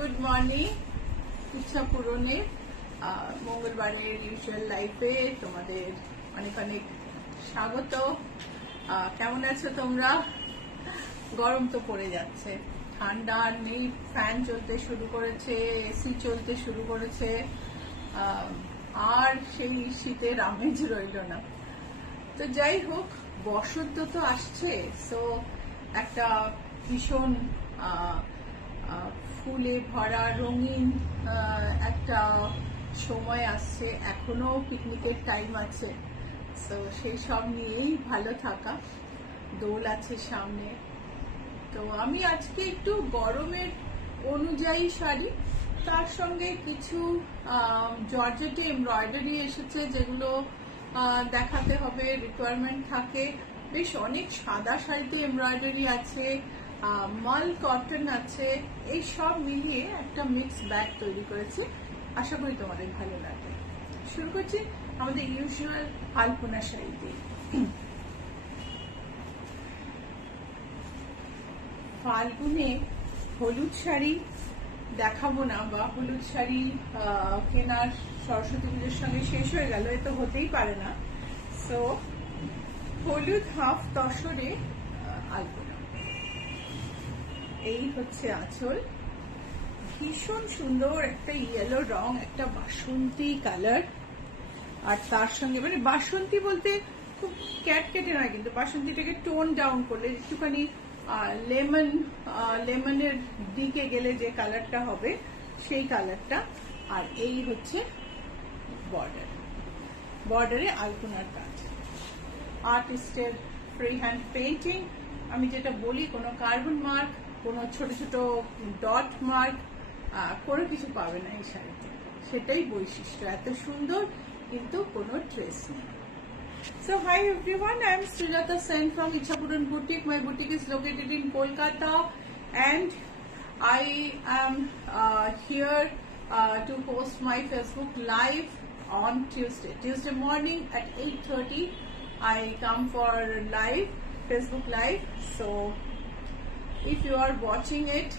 Good morning. ইচ্ছা পূরণে মঙ্গলবারের ইউজুয়াল লাইফে তোমাদের অনেক অনেক স্বাগত। কেমন আছো তোমরা? গরম তো পড়ে যাচ্ছে, ঠান্ডা নেই, ফ্যান চলতে শুরু করেছে, এসি চলতে শুরু করেছে, আর সেই শীতের আমেজ রইল না। তো যাই হোক, বসন্ত তো আসছে, সো একটা ভীষণ ফুলে ভরা রঙিন একটা সময় আসছে। এখনো পিকনিকের টাইম আছে, সো সেই সব নিয়েই ভালো থাকা। দোল আছে সামনে, তো আমি আজকে একটু গরমের অনুযায়ী শাড়ি, তার সঙ্গে কিছু জর্জেটে এমব্রয়ডারি এসেছে যেগুলো দেখাতে হবে, রিকোয়ারমেন্ট থাকে। বেশ অনেক সাদা শাড়িতে এমব্রয়ডারি আছে, মাল কটন আছে, এই সব মিলিয়ে একটা মিক্স ব্যাগ তৈরি করেছি। আশা করি তোমাদের ভালো লাগবে। শুরু করছি আমাদের ইউজুয়াল আলপনা শাড়ি দিয়ে। ফাল্গুনে হলুদ শাড়ি দেখাবো না, বা হলুদ শাড়ি কেনার সরস্বতী পুজোর সঙ্গে শেষ হয়ে গেল, এ তো হতেই পারে না। সো হলুদ হাফ তসরে আলপনা, এই হচ্ছে আঁচল। ভীষণ সুন্দর একটা ইয়েলো রং, একটা বাসন্তী কালার, আর তার সঙ্গে মানে বাসন্তী বলতে খুব ক্যাটকেটে নয়, কিন্তু বাসন্তীটাকে টোন ডাউন করলে একটুখানি লেমনের দিকে গেলে যে কালারটা হবে সেই কালারটা। আর এই হচ্ছে বর্ডারে আলপনার কাজ, আর্টিস্টের ফ্রি হ্যান্ড পেইন্টিং। আমি যেটা বলি, কোনো কার্বন মার্ক, কোনো ছোট ছোট ডট মার্ক, কোনো কিছু পাবে না এই শাড়িতে। সেটাই বৈশিষ্ট্য, এত সুন্দর কিন্তু কোনো ট্রেস নেই। So hi everyone, I am Srijata Sen from Ichha Pooran Boutique. My boutique is located in Kolkata, and I am here to host my Facebook Live on Tuesday morning at 8:30. I come for live, Facebook Live. So if you are watching it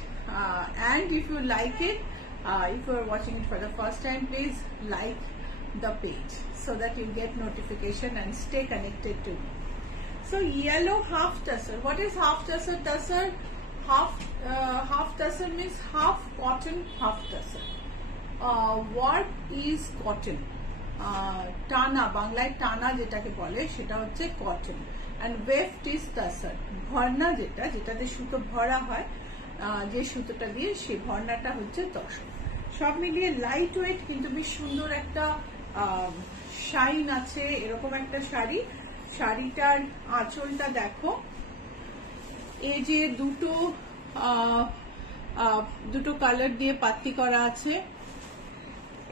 and if you like it, if you are watching it for the first time, please like the page so that you get notification and stay connected to me. So yellow half tussar. What is half tussar? Half tussar means half cotton, half tussar. What is cotton? টানা, বাংলায় টানা যেটাকে বলে সেটা হচ্ছে cotton, and weft is tussar. ভরনা যেটাতে সুতো ভরা হয়, যে সুতোটা দিয়ে সেই ভরনাটা হচ্ছে তসর। সব মিলিয়ে লাইট ওয়েট কিন্তু বেশ সুন্দর একটা শাইন আছে, এরকম একটা শাড়ি। শাড়িটার আঁচলটা দেখো, এই যে দুটো কালার দিয়ে পাত্তি করা আছে।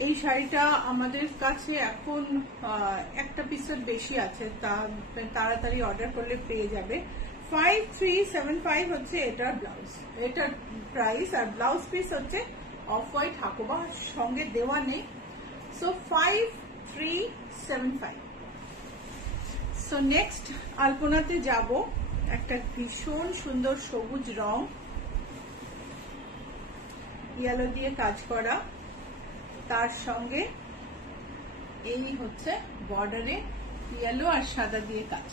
এই শাড়িটা আমাদের কাছে এখন একটা পিসের বেশি আছে, তাড়াতাড়ি অর্ডার করলে পেয়ে যাবে। 5375 হচ্ছে এটার ব্লাউজ, এটার প্রাইস, আর ব্লাউজ পিস হচ্ছে অফ হোয়াইট হাকোবা, সঙ্গে দেওয়া নেই। সো 5375। সো নেক্সট আলপনাতে যাব, একটা ভীষণ সুন্দর সবুজ রং, ইয়েলো দিয়ে কাজ করা, তার সঙ্গে এই হচ্ছে বর্ডারে ইয়েলো আর সাদা দিয়ে কাজ।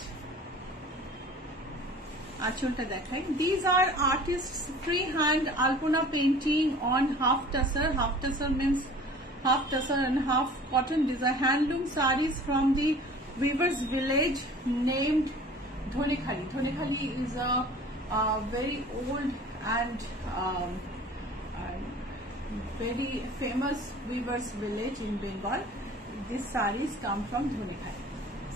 আঁচলটা দেখাই। These are artists freehand alpana painting on half tussar. Half tussar means half tussar and half cotton. These are handloom sarees from the weavers village named Dhonikhali. Dhonikhali is a very old and very famous weavers village in Bengal. These sarees come from Dhonikhali.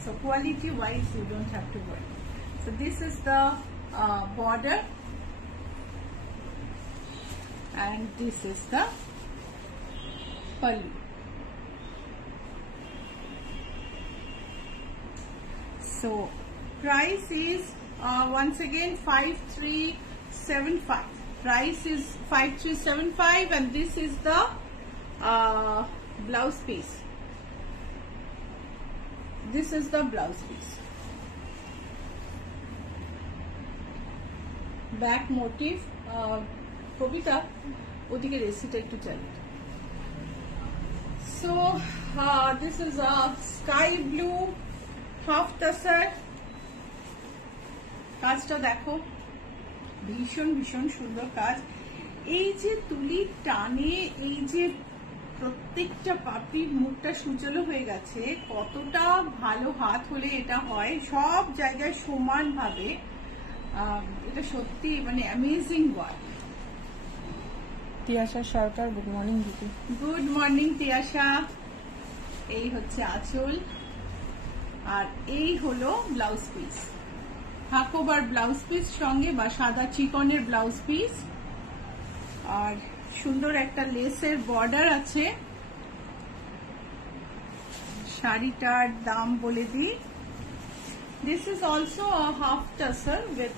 So quality wise you don't have to worry. So this is the border, and this is the pallu. So price is once again 5375. Price is 5375, and this is the blouse piece. This is the blouse piece. Back motif, কবিতা ওদিকে রেসিটা একটু চালিয়ে। So this is a sky blue half tussar. কাজটা দেখো, ভীষণ ভীষণ সুন্দর কাজ। এই যে তুলির টানে এই যে প্রত্যেকটা পাপড়ির মুখটা সুচলো হয়ে গেছে, কতটা ভালো হাত হলে এটা হয়, সব জায়গায় সমান ভাবে। এটা সত্যি মানে অ্যামেজিং ওয়ার্ক। তিয়াশা সরকার, গুড মর্নিং দিদি। Good morning Tiyasha. এই হচ্ছে আঁচল, আর এই হলো ব্লাউজ পিস, হাকোবার ব্লাউজ পিস সঙ্গে বা সাদা চিকনের ব্লাউজ পিস, আর সুন্দর একটা লেসের বর্ডার আছে। শাড়িটার দাম বলে দিই। This is also a half tussar with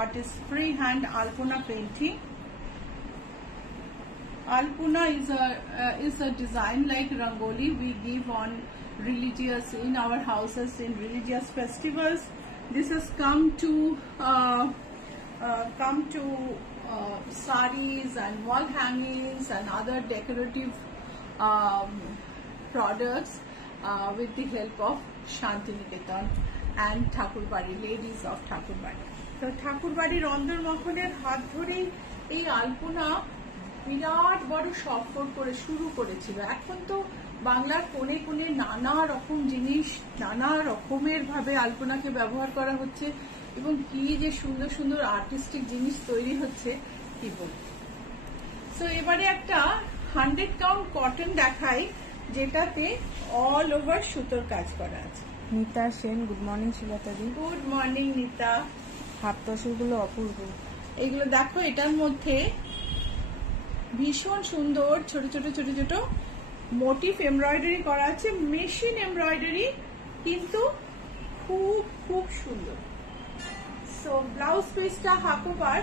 artist freehand Alpuna painting. Alpuna is a design like Rangoli we give on religious in our houses in religious festivals. This has come to saris and wall hangings and other decorative products with the help of Shantiniketan and Thakurbari, ladies of Thakurbari. তো ঠাকুরবাড়ির অন্দরমহলের হাত ধরেই এই আলপনা বিরাট বড় সফর করে শুরু করেছিল। এখন তো বাংলার কোণে কোণে নানা রকম জিনিস, নানা রকমের ভাবে আলপনাকে ব্যবহার করা হচ্ছে, এবং কি যে সুন্দর সুন্দর আর্টিস্টিক জিনিস তৈরি হচ্ছে কি বলবো। তো এবারে একটা 100 কাউন্ট কটন দেখাই, যেটাতে অল ওভার সুতোর কাজ করা আছে। নিতা সেন, গুড মর্নিং শিলাতাদি। Good morning Nita. হাফ টাসেলগুলো অপূর্ব। এগুলো দেখো, এটার মধ্যে ভীষণ সুন্দর ছোট ছোট ছোট ছোট মোটিভ এমব্রয়ডারি করা আছে, মেশিন এমব্রয়ডারি, কিন্তু খুব খুব সুন্দর। সো ব্লাউজ পিসটা হাকোবার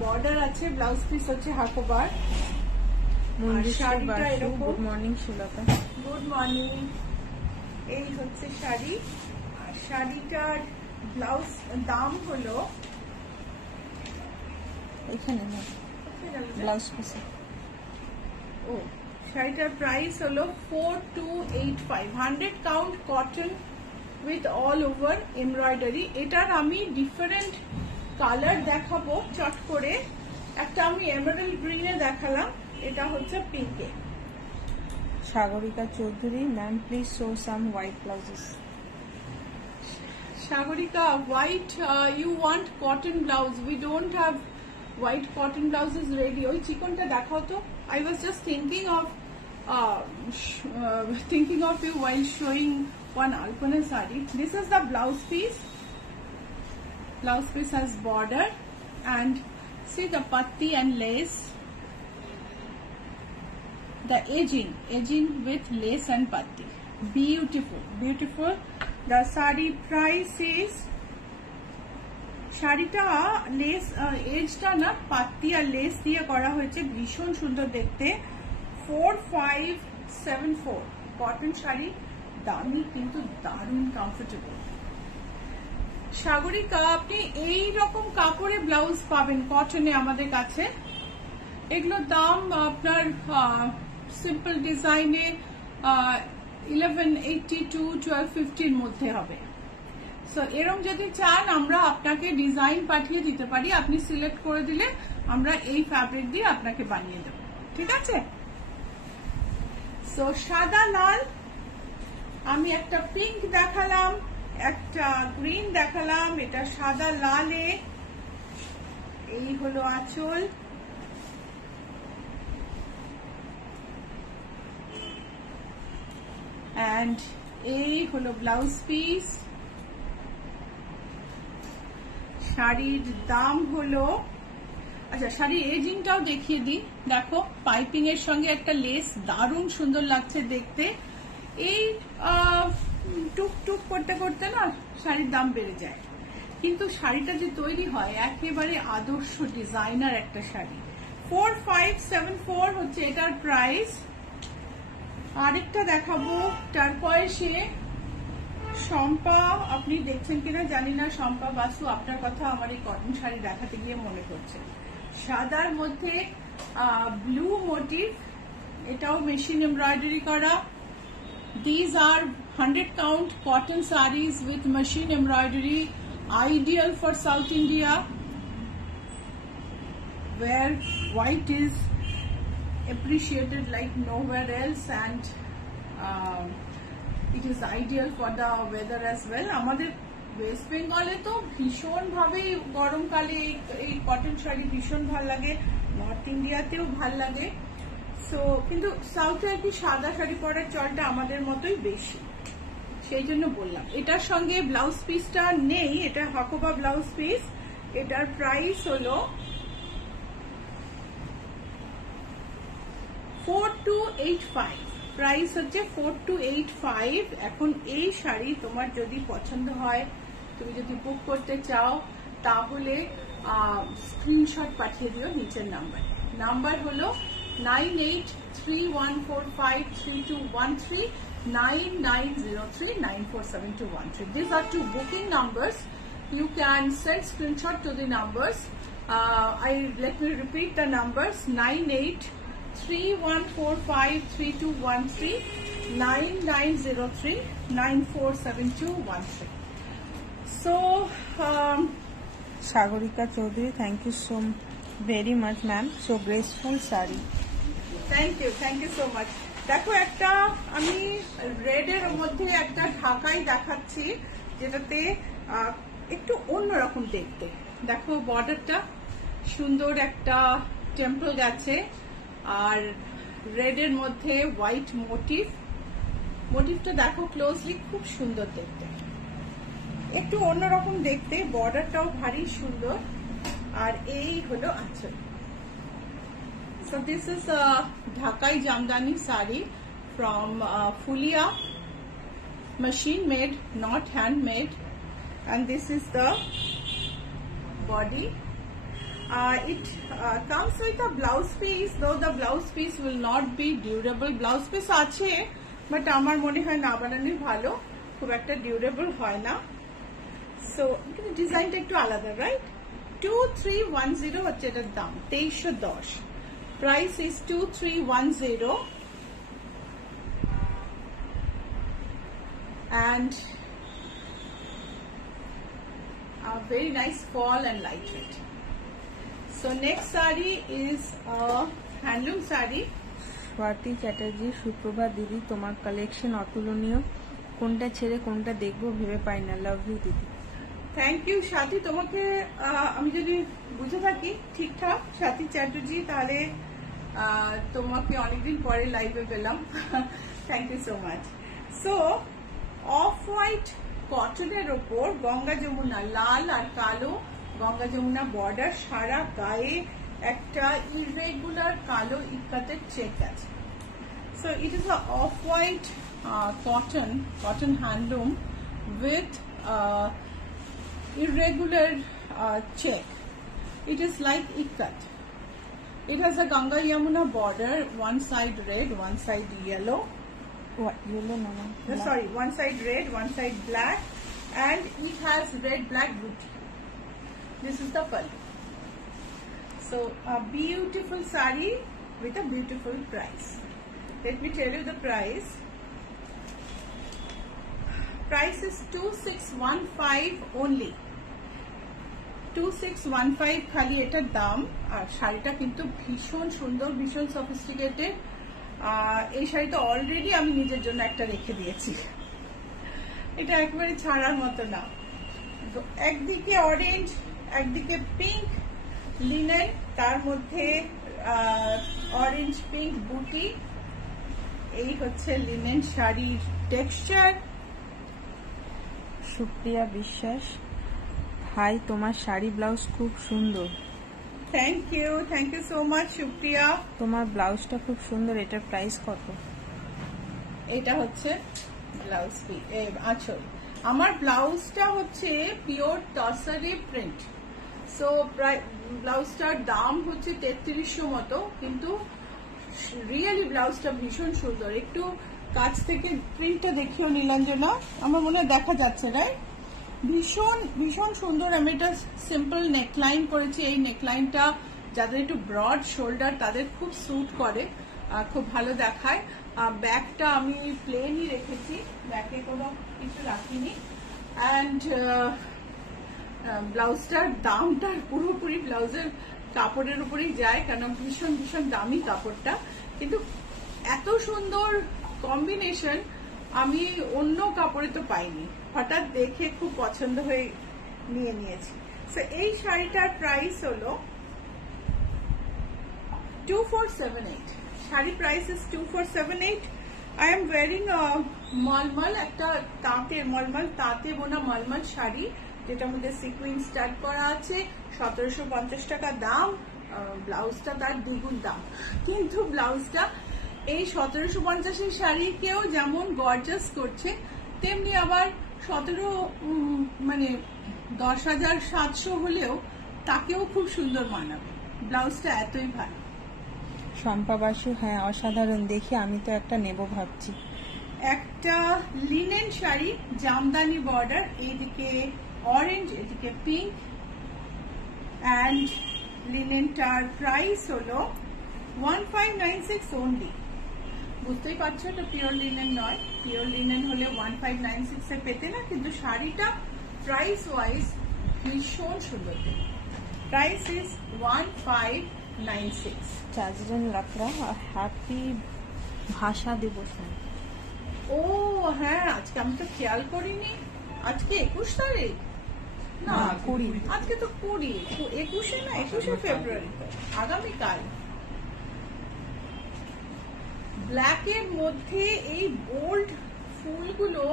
বর্ডার আছে, ব্লাউজ পিস হচ্ছে হাকোবার। শাড়িটা এরকম। Good morning Shilata. Good morning. এই হচ্ছে শাড়ি, আর শাড়িটার ব্লাউজ দাম হলো এখানে না, ব্লাউজ পিসে। ও, শাড়িটার প্রাইস হলো 4285, 100 count cotton with all over embroidery. এটার আমি ডিফারেন্ট কালার দেখাবো চট করে। একটা আমি এমারাল্ড গ্রিনে দেখালাম, এটা হচ্ছে পিঙ্কে। Sagarika Chowdhury, ma'am please show some white blouses. Sagarika, white you want cotton blouse, we don't have white cotton blouses ready. ওই চিকনটা দেখাও তো। I was just thinking of you while showing one Alpana sari. This is the blouse piece. Blouse piece has border and see the patti and lace. The edging with lace and patti. Beautiful, beautiful. The sari price is, শাড়িটা less এজটা না পাত্তি আর less দিয়ে করা হয়েছে, ভীষণ সুন্দর দেখতে। 4574 cotton sari, দামি কিন্তু দারুণ কমফোর্টেবল। সাগরিকা, আপনি এই রকম কাপড়ে ব্লাউজ পাবেন কটনে আমাদের কাছে। এগুলোর দাম আপনার সিম্পল ডিজাইনে 1180 to 1250 মধ্যে হবে। সো এরকম যদি চান আমরা আপনাকে ডিজাইন পাঠিয়ে দিতে পারি, আপনি সিলেক্ট করে দিলে আমরা এই ফ্যাব্রিক দিয়ে আপনাকে বানিয়ে দেব, ঠিক আছে। সো সাদা লাল, আমি একটা পিঙ্ক দেখালাম, একটা গ্রিন দেখালাম, এটা সাদা লালে। এই হলো আঁচল, এন্ড এই হলো ব্লাউজ পিস। শাড়ির দাম হলো, আচ্ছা শাড়ির এজিংটাও দেখিয়ে দিই। দেখো পাইপিং এর সঙ্গে একটা লেস, দারুণ সুন্দর লাগছে দেখতে। এই টুকটুক করতে করতে না শাড়ির দাম বেড়ে যায়, কিন্তু শাড়িটা যে তৈরি হয় একেবারে আদর্শ ডিজাইনার একটা শাড়ি। 4574 হচ্ছে এটার প্রাইস। আরেকটা দেখাবো টারকয়েসে। শম্পা, আপনি দেখছেন কিনা জানি না, শম্পা বাসু, আপনার কথা আমার এই কটন শাড়ি দেখাতে গিয়ে মনে করছে। সাদার মধ্যে ব্লু মোটিভ, এটাও মেশিন এমব্রয়ডারি করা। These are 100 count cotton sarees with machine embroidery, ideal for South India, where white is appreciated like nowhere else, and it is ideal for the weather as well. আমাদের West বেঙ্গলে তো ভীষণ ভাবে গরমকালে এই cotton sari ভীষণ ভাল লাগে, নর্থ ইন্ডিয়াতেও ভাল লাগে। সো কিন্তু সাউথে আর কি সাদা শাড়ি পরার চলটা আমাদের মতোই বেশি, সেই জন্য বললাম। এটার সঙ্গে ব্লাউজ পিসটা নেই, এটা হাকোবা ব্লাউজ পিস। এটার প্রাইস হলো 4285, প্রাইস হচ্ছে 4285। এখন এই শাড়ি তোমার যদি পছন্দ হয়, তুমি যদি বুক করতে চাও, তাহলে স্ক্রিনশট পাঠিয়ে দিও নিচের নাম্বার। নাম্বার হলো 9831453213, 9903947213. These are two booking numbers. You can send screenshot to the numbers. Let me repeat the numbers: 9831453213, 9903947213. So, Sagarika Chaudhary, thank you so very much, ma'am. So graceful sari. Thank you so much. দেখো, একটা আমি red এর মধ্যে একটা ঢাকাই দেখাচ্ছি, যেটাতে একটু অন্যরকম দেখতে। দেখো বর্ডারটা সুন্দর, একটা টেম্পল গেছে, আর রেড এর মধ্যে হোয়াইট মোটিভটা দেখো ক্লোজলি, খুব সুন্দর দেখতে, একটু অন্যরকম দেখতে। বর্ডারটাও ভারী সুন্দর, আর এই হলো আঁচল। So this is a Dhakai Jamdani sari from Fulia, machine made, not handmade, and this is the body. It comes with a blouse piece, though the blouse piece will not be durable. Blouse piece আছে, but আমার মনে হয় না বানানোই ভালো, খুব একটা durable হয় না। সো ডিজাইনটা একটু আলাদা, রাইট? 2310 হচ্ছে এটার দাম, 2310। Price is 2310, and a very nice fall and lightweight. So next sari is a handloom sari. Swati Chatterjee, সুপ্রভাত দিদি, তোমার কালেকশন অতুলনীয়, কোনটা ছেড়ে কোনটা দেখবো ভেবে পাই না, লাভ ইউ দিদি। থ্যাংক ইউ সাথী, তোমাকে আমি যদি বুঝে থাকি ঠিকঠাক সাথী চ্যাটার্জি, তাহলে তোমাকে অনেকদিন পরে লাইভে পেলাম। Thank you so much. So off white কটনের ওপর গঙ্গা যমুনা, লাল আর কালো গঙ্গা যমুনা বর্ডার, সারা গায়ে একটা ইরেগুলার কালো ইক্কাতের চেক আছে। So it is a off white cotton handloom with irregular check. It is like ikkat. It has a Ganga Yamuna border, one side red, one side yellow. What yellow, no? Sorry, one side red, one side black, and it has red black booty. This is the pallu. So a beautiful sari with a beautiful price. Let me tell you the price. Price is 2615 only. 2615 খালি এটার দাম। আর শাড়িটা কিন্তু ভীষণ সুন্দর, ভীষণ sophisticated. এই শাড়িটা অলরেডি আমি নিজের জন্য একটা রেখে দিয়েছি, এটা একেবারে ছাড়ার মতো না। একদিকে অরেঞ্জ, একদিকে পিঙ্ক লিনেন, তার মধ্যে অরেঞ্জ পিঙ্ক বুটি। এই হচ্ছে লিনেন শাড়ির টেক্সচার। সুপ্রিয়া বিশ্বাস, হাই, তোমার শাড়ি ব্লাউজ খুব সুন্দর। Thank you so much Supriya. তোমার ব্লাউজটা খুব সুন্দর, এটার প্রাইস কত? এটা হচ্ছে ব্লাউজ আঁচল। আমার ব্লাউজটা হচ্ছে পিওর টসারি প্রিন্ট। সো ব্লাউজটার দাম হচ্ছে 3300 মতো, কিন্তু রিয়েলি ব্লাউজটা ভীষণ সুন্দর। একটু কাছ থেকে প্রিন্টটা দেখিও নীলাঞ্জনা, আমার মনে হয় দেখা যাচ্ছে, রাইট? ভীষণ ভীষণ সুন্দর। আমি এটা সিম্পল নেকলাইন করেছি, এই নেকলাইনটা যাদের একটু ব্রড শোল্ডার তাদের খুব স্যুট করে, খুব ভালো দেখায়। ব্যাগটা আমি প্লেনই রেখেছি, ব্যাগে কোনো কিছু রাখিনি। অ্যান্ড ব্লাউজটার দামটা পুরোপুরি ব্লাউজের কাপড়ের উপরেই যায়, কারণ ভীষণ ভীষণ দামি কাপড়টা, কিন্তু এত সুন্দর কম্বিনেশন আমি অন্য কাপড়ে তো পাইনি। হঠাৎ দেখে খুব পছন্দ হয়ে নিয়েছি। তো এই শাড়িটার প্রাইস হলো 2478। Sari price is 2478। I am wearing a মলমল, একটা তাঁতের মলমল, তাঁতে বোনা মলমল শাড়ি, যেটার মধ্যে সিকুইন স্টার্ট করা আছে। 1750 টাকা দাম, ব্লাউজটা তার দ্বিগুণ দাম। কিন্তু ব্লাউজটা এই 1750 শাড়িকেও যেমন গর্জাস করছে, তেমনি আবার 10,700 হলেও তাকেও খুব সুন্দর মানাবে। ব্লাউজটা এতই ভালো। শম্পা বাসু, হ্যাঁ অসাধারণ, দেখি আমি তো একটা নেব ভাবছি। একটা লিনেন শাড়ি, জামদানি বর্ডার, এইদিকে অরেঞ্জ এদিকে পিঙ্ক, অ্যান্ড লিনেনটার প্রাইস হলো 1596 অনলি। বুঝতেই পারছো এটা পিওর লিনেন নয়, পিওর লিনেন হলে 1596 এ পেতে না, কিন্তু শাড়িটা প্রাইস ওয়াইজ ভীষণ সুন্দর। Price is 1596। চাজরান লাকড়া, হ্যাপি ভাষা দিবস। ও হ্যাঁ, আজকে আমি তো খেয়াল করিনি। আজকে 21 তারিখ না, 20। আজকে তো 20, 21 না, 21 ফেব্রুয়ারি তো আগামীকাল। ব্ল্যাকের মধ্যে এই বোল্ড ফুলগুলো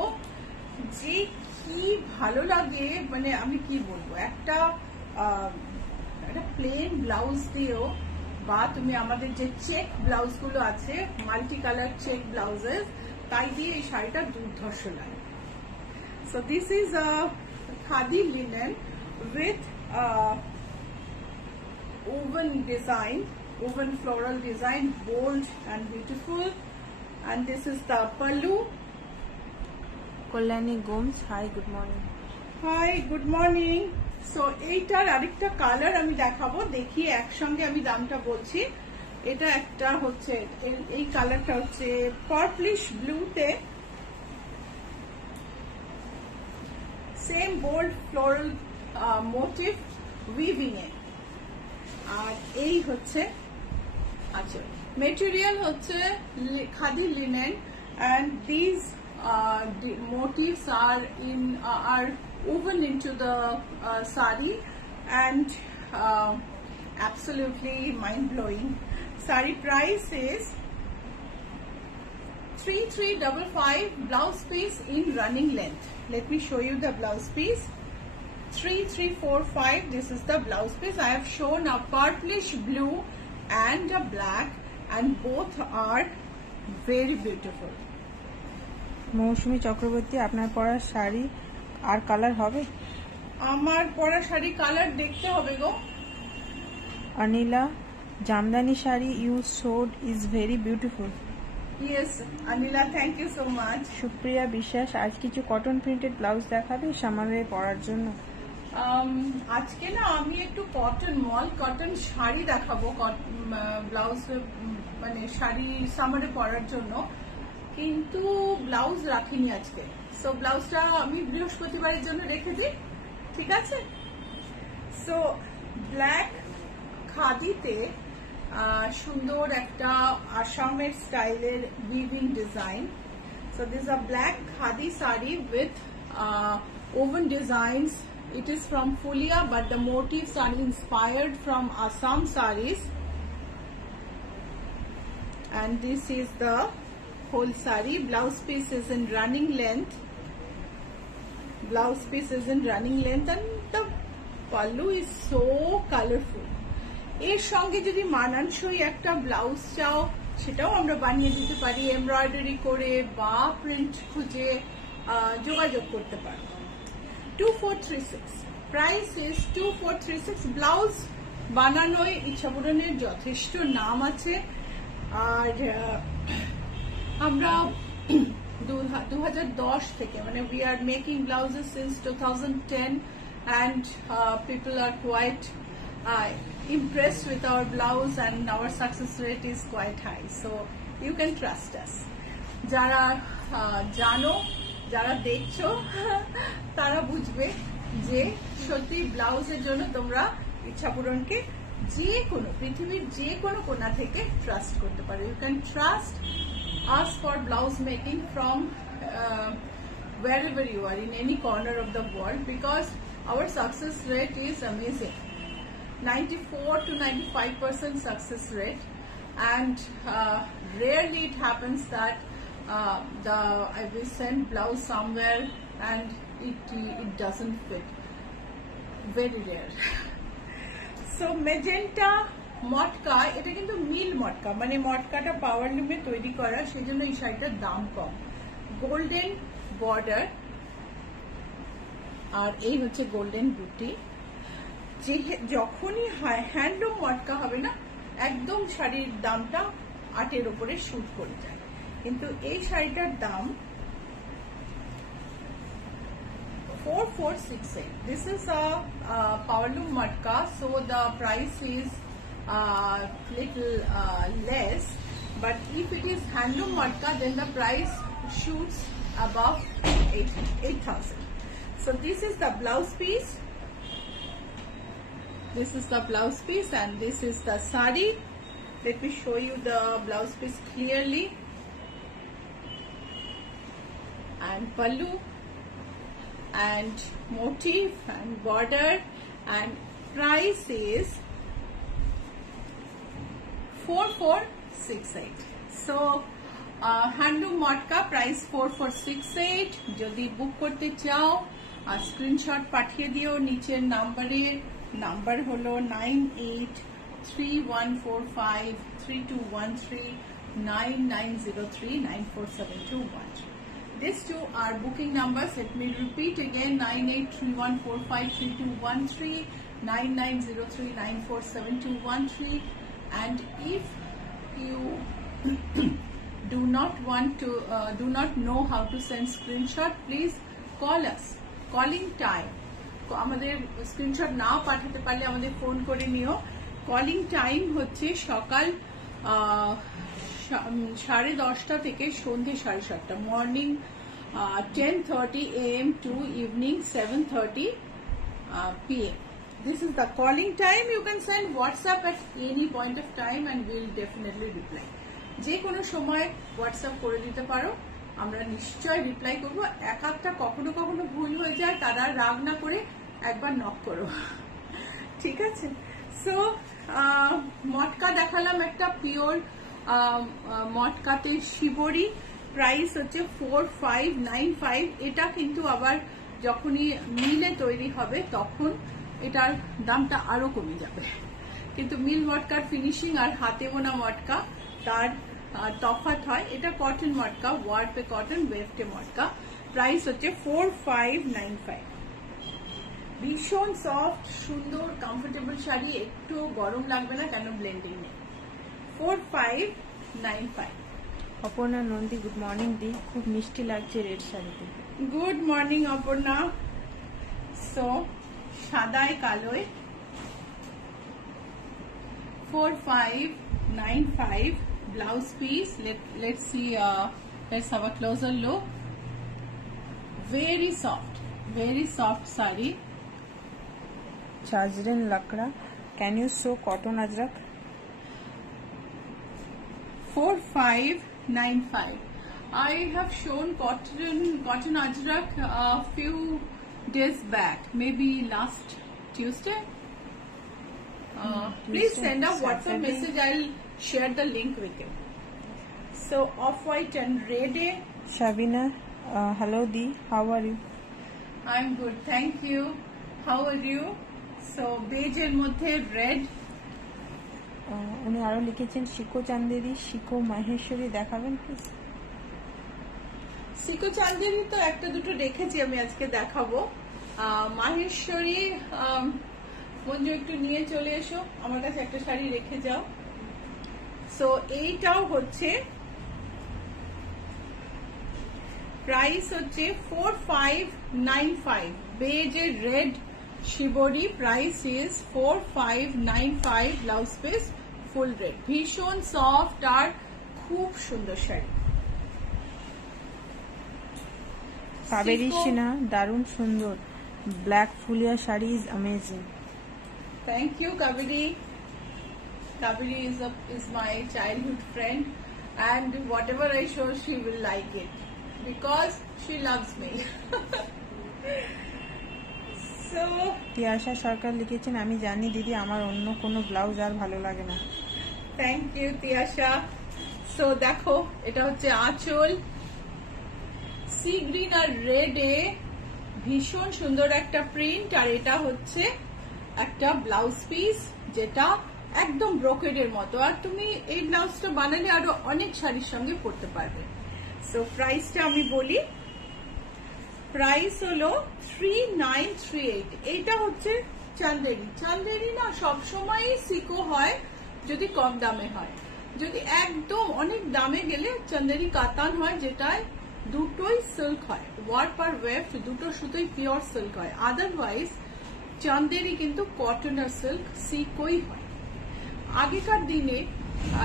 যে কি ভালো লাগে, মানে আমি কি বলবো, একটা প্লেন ব্লাউজ দিয়েও, বা তুমি আমাদের যে চেক ব্লাউজ গুলো আছে, মাল্টি কালার চেক ব্লাউজেস, তাই দিয়ে এই শাড়িটা দুর্ধর্ষ লাগে। So this is a khadi linen with woven design, woven floral design, bold and beautiful, and this is the pallu. Kalyani Gomes, hi good morning. Hi good morning. So এইটার আরেকটা কালার আমি দেখাবো, দেখি একসঙ্গে আমি দামটা বলছি। এটা একটা হচ্ছে, এই কালারটা হচ্ছে পার্পলিশ ব্লুতে, same bold floral motif weaving এ, আর এই হচ্ছে আচ্ছা মেটেরিয়াল হচ্ছে khadi linen, and these motifs are woven into the sari, and absolutely mind-blowing. Sari price is 3355, blouse piece in running length. Let me show you the blouse piece. 3345, this is the blouse piece. I have shown a purplish blue and a black, and both are very beautiful. মৌসুমী চক্রবর্তী, আপনার পরা শাড়ি আর colour হবে? আমার পরা sari colour দেখতে হবে গো। Anila, jamdani sari you showed is very beautiful. Yes Anila, thank you so much. Supriya Biswas, আজ কিছু কটন প্রিন্টেড ব্লাউজ দেখাবে সামারে পরার জন্য? আজকে না আমি একটু কটন শাড়ি দেখাবো, ব্লাউজ মানে শাড়ি সামারে পরার জন্য, কিন্তু ব্লাউজ রাখিনি আজকে। সো ব্লাউজটা আমি বৃহস্পতিবারের জন্য রেখে দিই, ঠিক আছে? সো ব্ল্যাক খাদিতে সুন্দর একটা আসামের স্টাইলের weaving design. So this a black khadi sari with woven designs. It is from Fulia, but the motifs are inspired from Assam saris. And this is the whole sari. Blouse piece is in running length. Blouse piece is in running length, and the pallu is so colorful. এর সঙ্গে যদি মানানসই একটা blouse চাও, সেটাও আমরা বানিয়ে দিতে পারি এমব্রয়ডারি করে, বা প্রিন্ট খুঁজে যোগাযোগ করতে পারি। 2436, প্রাইস ইজ 2436। ব্লাউজ বানানোয় ইচ্ছা পূরণের যথেষ্ট নাম আছে, আর আমরা 2010 থেকে, মানে we are making blouses since 2010, and people are quite impressed with our blouse and our success rate is quite high, so you can trust us. যারা জানো, যারা দেখছো তারা বুঝবে যে সত্যি ব্লাউজের জন্য তোমরা ইচ্ছাপূরণকে যে কোনো পৃথিবীর যে কোনো কোণা থেকে ট্রাস্ট করতে পারো. You can trust us for blouse making from wherever you are in any corner of the world, because our success rate is amazing. 94 to 95% success rate, and rarely it happens that I will send blouse somewhere and it doesn't fit. Very rare. So magenta মটকা, এটা কিন্তু মিল মটকা, মানে মটকাটা পাওয়ার লুমে তৈরি করা, সেজন্য এই শাড়িটার দাম কম. Golden border আর এই হচ্ছে গোল্ডেন বুটি. যখনই হ্যান্ডলুম মটকা হবে না, একদম শাড়ির দামটা 8 উপরে শুট করে যায়. কিন্তু এই শাড়িটার দাম 4468. This is a powerloom matka, so the price is little less. But if it is handloom matka, then the price shoots above 8,000. So this is the blouse piece. This is the blouse piece, and this is the sari. Let me show you the blouse piece clearly. And pallu, and motif, and border, and price is 4468. So handloom matka price 4468. যদি বুক করতে চাও screenshot পাঠিয়ে দিও নিচের নাম্বারে. Number হলো 9831453213 9903947213. These two are booking numbers. Let me repeat again: 9831453213 9903947213. And if you do not know how to send screenshot, please call us. Calling time, আমাদের screenshot নাও পাঠাতে পারলে আমাদের ফোন করে নিও. কলিং টাইম হচ্ছে সকাল 10:30 থেকে সন্ধ্যে 7:30, morning 10:30 AM to evening 7:30 PM. This is the calling time. You can send WhatsApp at any point of time and we'll definitely reply. যে কোনো সময় হোয়াটসঅ্যাপ করে দিতে পারো, আমরা নিশ্চয় রিপ্লাই করবো. একটা কখনো কখনো ভুল হয়ে যায়, তারা রাগ না করে একবার নক করো, ঠিক আছে? সো মটকা দেখালাম, একটা পিওর মটকাতে শিবরি, প্রাইস হচ্ছে 4595. এটা কিন্তু আবার যখনই মিলে তৈরি হবে তখন এটার দামটা আরো কমে যাবে. কিন্তু মিল মটকার ফিনিশিং আর হাতে বোনা মটকা তার তফাৎ হয়. এটা কটন মটকা, ওয়ার্পে কটন, ওয়েফটে মটকা. প্রাইস হচ্ছে 4595. ভীষণ সফট, সুন্দর, কমফোর্টেবল শাড়ি, একটু গরম লাগবে না, কেন ব্লেন্ডিং নেই. 4595. অপর্ণা নন্দী, গুড মর্নিং দি, খুব মিষ্টি লাগছে রেড শাড়িতে. Good morning Aparna. সো সাদায় কালোয় 4595 blouse piece. Let's see, let's have a closer look. Very soft sari. Chajren Lakra, can you sew cotton ajrak? 4595. I have shown cotton ajrak a few days back, maybe last Tuesday. Please send a WhatsApp message. I'll share the link with you. So off-white and red. Shabina, hello Di, how are you? I'm good, thank you. How are you? So beige এর মধ্যে red. উনি আরো লিখেছেন শিকো চান্দেরি, শিকো মাহেশ্বরী দেখাবেন please. Shikoh Chanderi তো একটা দুটো রেখেছি, আমি আজকে দেখাবো. মাহেশ্বরী মঞ্জু একটু নিয়ে চলে এসো, আমার কাছে একটা শাড়ি রেখে যাও. সো এইটাও হচ্ছে প্রাইস হচ্ছে 4595. Beige red shibori, price is 4595, blouse piece full red, ভীষণ সফট আর খুব সুন্দর শাড়ি। কাবেরী সিনহা, দারুণ সুন্দর black Phulia sari is amazing. Thank you, Kaveri. Kaveri is my childhood friend, and whatever I show, she will like it because she loves me. So, Tiyasha Sarkar লিখেছেন, আমি জানি দিদি আমার অন্য কোনো ব্লাউজ আর ভালো লাগে না। thank you, Tiasha. So, দেখো এটা হচ্ছে আঁচল, সি গ্রিন আর রেড এ ভীষণ সুন্দর একটা প্রিন্ট, আর এটা হচ্ছে একটা ব্লাউজ পিস যেটা একদম ব্রোকেডের মতো, আর তুমি এই ব্লাউজটা বানালে আরো অনেক শাড়ির সঙ্গে পরতে পারবে। সো প্রাইসটা আমি বলি, প্রাইস হলো 3938। এইটা হচ্ছে চান্দেরি। চান্দেরি না সবসময় সিকো হয় যদি কম দামে হয়, যদি একদম অনেক দামে গেলে চান্দেরি কাতান হয়, যেটায় দুটোই সিল্ক হয়, ওয়ার্প আর ওয়েফট দুটো সুতোই পিওর সিল্ক হয়। আদারওয়াইজ চান্দেরি কিন্তু কটন আর সিল্ক সিকোই হয়। আগেকার দিনে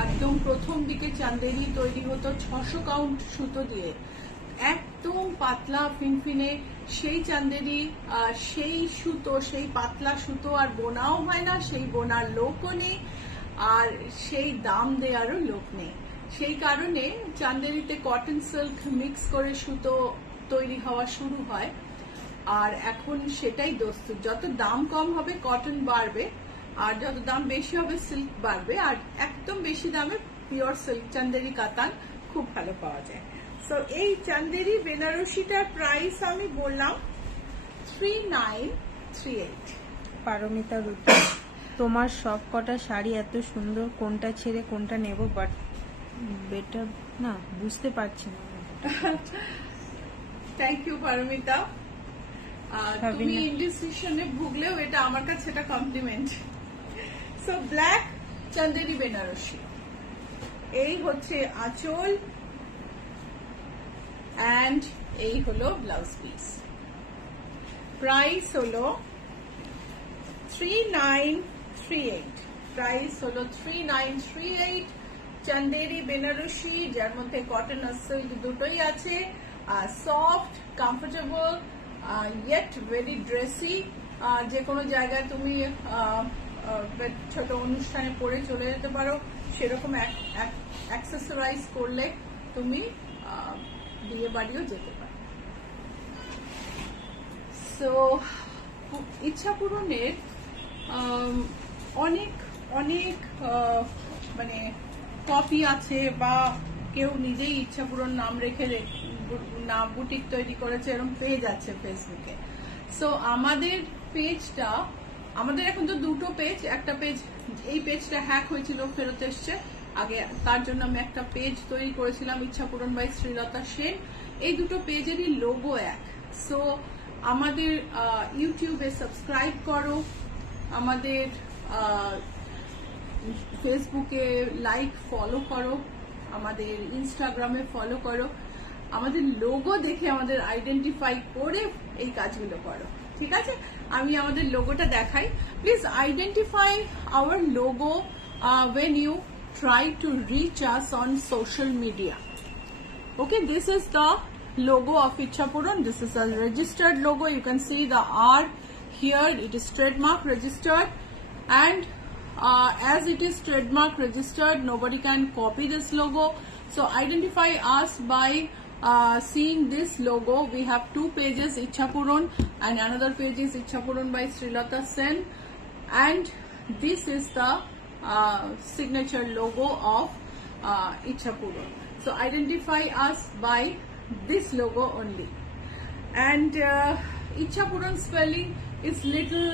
একদম প্রথম দিকে চান্দেরি তৈরি হতো 600 কাউন্ট সুতো দিয়ে, একদম পাতলা ফিনফিনে সেই চান্দেরি, সেই সুতো, সেই পাতলা সুতো আর বোনাও হয় না, সেই বোনার লোকও নেই, আর সেই দাম দেওয়ারও লোক নেই। সেই কারণে চান্দেরিতে কটন সিল্ক মিক্স করে সুতো তৈরি হওয়া শুরু হয়, আর এখন সেটাই দস্তুর। যত দাম কম হবে কটন বাড়বে, আর যত দাম বেশি হবে সিল্ক বাড়বে, আর একদম বেশি দামে পিওর সিল্ক চান্দেরি কাতান খুব ভালো পাওয়া যায়। সো এই চান্দেরি বেনারসিটার প্রাইস আমি বললাম 3938। পারমিতা রুটি, তোমার সব কটা শাড়ি এত সুন্দর, কোনটা ছেড়ে কোনটা নেব, বাট বেটার না বুঝতে পারছি না। Thank you Paromita. তুমি ভাবিনা। ইনডিসিশনে ভুগলেও এটা আমার কাছে এটা compliment. So black Chanderi Banarasi, এই হচ্ছে আঁচল, অ্যান্ড এই হলো ব্লাউজ পিস। প্রাইস হলো 3938, প্রাইস হলো 3938। চান্দেরি বেনারসি, যার মধ্যে কটন আর সিল্ক দুটোই আছে, সফট, কমফোর্টেবল, ইয়েট ভেরি ড্রেসি। যে কোনো জায়গায় তুমি ছোট অনুষ্ঠানে পরে চলে যেতে পারো, সেরকম অ্যাক্সেসরাইজ করলে তুমি বিয়ে বাড়িও যেতে পারো। সো ইচ্ছা পূরণের অনেক অনেক মানে কপি আছে, বা কেউ নিজেই ইচ্ছা পূরণ নাম রেখে নাম বুটিক তৈরি করেছে, এরকম পেজ আছে ফেসবুকে। সো আমাদের পেজটা, আমাদের এখন তো দুটো পেজ, একটা পেজ এই পেজটা হ্যাক হয়েছিল, ফেরত এসছে আগে, তার জন্য আমি একটা পেজ তৈরি করেছিলাম, ইচ্ছা পূরণ বাই শ্রীলতা সেন। এই দুটো পেজেরই লোগো এক। সো আমাদের ইউটিউবে সাবস্ক্রাইব করো, আমাদের ফেসবুকে লাইক ফলো করো, আমাদের ইনস্টাগ্রামে ফলো করো, আমাদের লোগো দেখে আমাদের আইডেন্টিফাই করে এই কাজগুলো করো, ঠিক আছে? আমি আমাদের লোগোটা দেখাই। Please identify our logo when you try to reach us on social media. Okay, this is the logo of Ichha Puran. This is a registered logo. You can see the R here. It is trademark registered, and as it is trademark registered, nobody can copy this logo. So identify us by seeing this logo. We have two pages, Ichha Puran, and another page is Ichha Puran by Srilata Sen, and this is the signature logo of Ichha Puran. So identify us by this logo only. And Ichha Puran spelling is little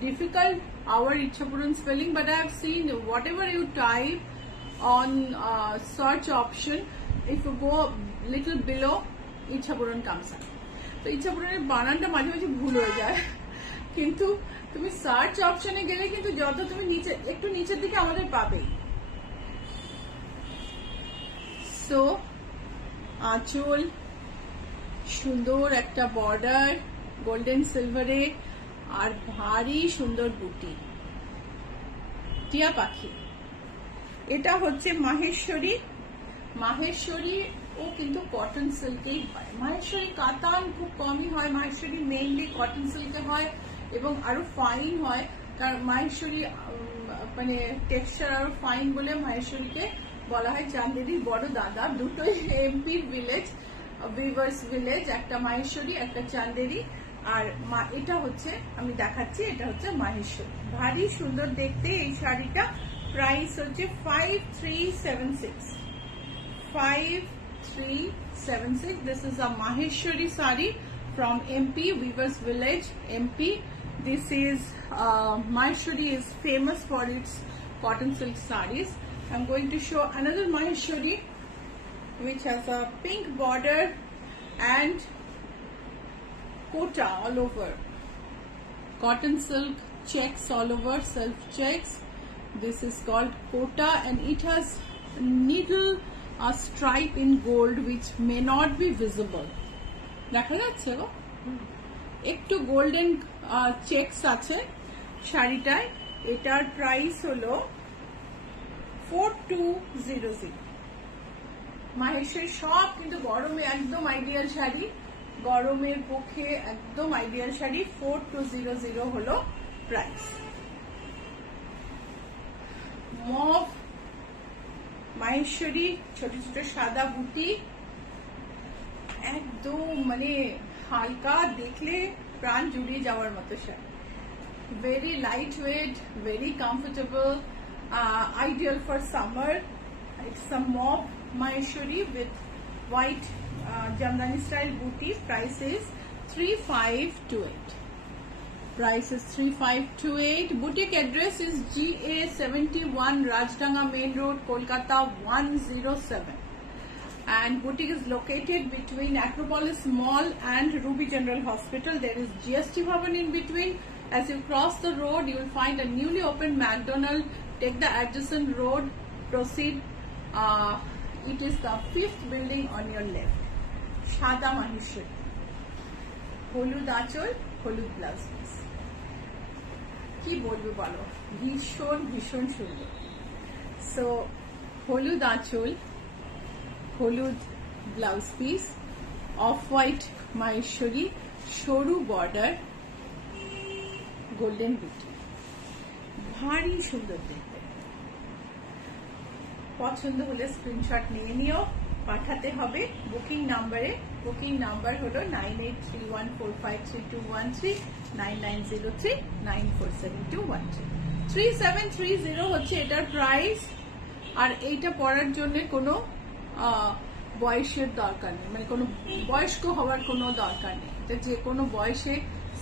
difficult, our Ichha Puran spelling, but I have seen whatever you type on search option, if you go little below, Ichha Puran comes up. So Ichha Puran এর বানানটা মাঝে মাঝে ভুল হয়ে যায়, কিন্তু তুমি search অপশনে গেলে কিন্তু যত তুমি নিচে একটু নিচের দিকে আমাদের পাবে। সো আঁচল, সুন্দর একটা বর্ডার গোল্ডেন সিলভারে, আর ভারী সুন্দর বুটি, টিয়া পাখি। এটা হচ্ছে মাহেশ্বরী। মাহেশ্বরী ও কিন্তু কটন সিল্কেই হয়। মাহেশ্বরী কাতান খুব কমই হয়, মাহেশ্বরী মেইনলি কটন সিল্কে হয় এবং আরো ফাইন হয়, কারণ মাহেশ্বরী মানে টেক্সচার আরো ফাইন বলে মাহেশ্বরীকে বলা হয় চান্দেরির বড় দাদা। দুটোই এমপির ভিলেজ, উইভার্স ভিলেজ, একটা মাহেশ্বরী একটা চান্দেরি। আর এটা হচ্ছে আমি দেখাচ্ছি, এটা হচ্ছে মাহেশ্বরী। ভারী সুন্দর দেখতে এই শাড়িটা। প্রাইস হচ্ছে 5376। 5376. This is a Maheshwari sari from MP, Weavers Village, MP. This is Maheshwari is famous for its cotton silk saris. I'm going to show another Maheshwari which has a pink border and kota all over. Cotton silk checks all over, self checks. This is called kota and it has needle a stripe in gold which may not be visible. দেখা যাচ্ছে গো, একটু golden checks আছে শাড়িটায়। এটার price হলো 4200। মাহেশ্বরী সব কিন্তু গরমে একদম আইডিয়াল শাড়ি, গরমের পক্ষে একদম আইডিয়াল শাড়ি। 4200 হলো প্রাইস। মভ মাহেশ্বরী, ছোট ছোট সাদা বুটি, একদম মানে হালকা, দেখলে প্রাণ জুড়িয়ে যাওয়ার মতো sari. Very light weight, very comfortable, ideal for summer. It's a mauve Maheshwari with white Jamdani style booty. Price is 3528. Price is 3528. Boutique address is GA71 Rajdanga Main Road, Kolkata 107. And boutique is located between Acropolis Mall and Ruby General Hospital. There is GST Bhavan in between. As you cross the road, you will find a newly opened McDonald's. Take the adjacent road, proceed. It is the 5th building on your left. Shada Maheshwari. হলুদ আঁচল, হলুদ blouse piece. কি বলবো বলো, ভীষণ ভীষণ সুন্দর। So হলুদ আঁচল, হলুদ blouse piece, off white Maheshwari, সরু বর্ডার, গোল্ডেন বুটি, ভারী সুন্দর দেখতে। পছন্দ হলে স্ক্রিনশট নিয়ে নিও, পাঠাতে হবে বুকিং নাম্বারে। বুকিং নাম্বার হলো 9831453213, 9903947213। 3730 হচ্ছে এটার প্রাইস। আর এইটা পরার জন্য কোনো বয়সের দরকার নেই, মানে কোনো বয়স্ক হওয়ার কোনো দরকার নেই। এটা যে কোনো বয়সে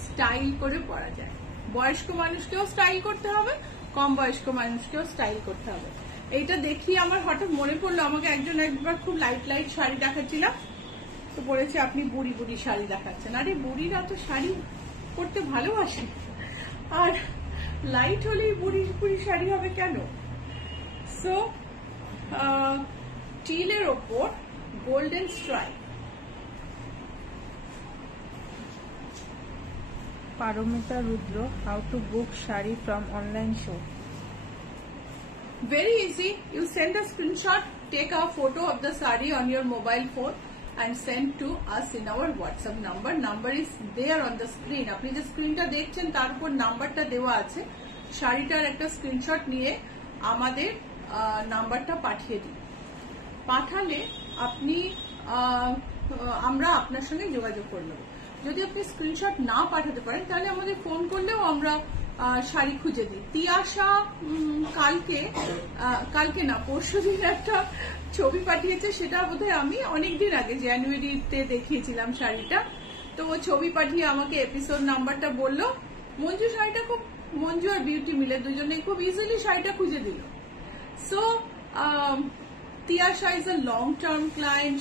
স্টাইল করে পরা যায়। বয়স্ক মানুষকেও স্টাইল করতে হবে, কম বয়স্ক মানুষকেও স্টাইল করতে হবে। এইটা দেখি আমার হঠাৎ মনে পড়লো, আমাকে একবার খুব লাইট লাইট শাড়ি দেখাচ্ছিলাম, তো বলেছে আপনি বুড়ি বুড়ি শাড়ি দেখাচ্ছেন। আরে বুড়িরা তো শাড়ি পরতে ভালোবাসে, আর লাইট হলেই বুড়ি বুড়ি শাড়ি হবে কেন? সো টিলের ওপর golden stripe. Paromita Rudra, how to book sari from online show. Very easy. You send a screenshot, take a photo of the sari on your mobile phone and send to us in our WhatsApp number. Number is there on the screen. আপনি যে স্ক্রিনটা দেখছেন তার উপর নাম্বারটা দেওয়া আছে। শাড়িটার একটা স্ক্রিনশট নিয়ে আমাদের নাম্বারটা পাঠিয়ে দিন। পাঠালে আপনি আমরা আপনার সঙ্গে যোগাযোগ করে নেব। যদি আপনি স্ক্রিনশট না পাঠাতে পারেন তাহলে আমাদের ফোন করলেও আমরা শাড়ি খুঁজে দিই। তিয়াশা কালকে না পরশুদিন একটা ছবি পাঠিয়েছে, সেটা বোধহয় আমি অনেকদিন আগে জানুয়ারিতে দেখিয়েছিলাম শাড়িটা। তো ও ছবি পাঠিয়ে আমাকে এপিসোড নাম্বারটা বললো। মঞ্জু শাড়িটা খুব, মঞ্জু আর বিউটি মিলে দুজনেই খুব ইজিলি শাড়িটা খুঁজে দিল। So Tiyasha is a long-term client.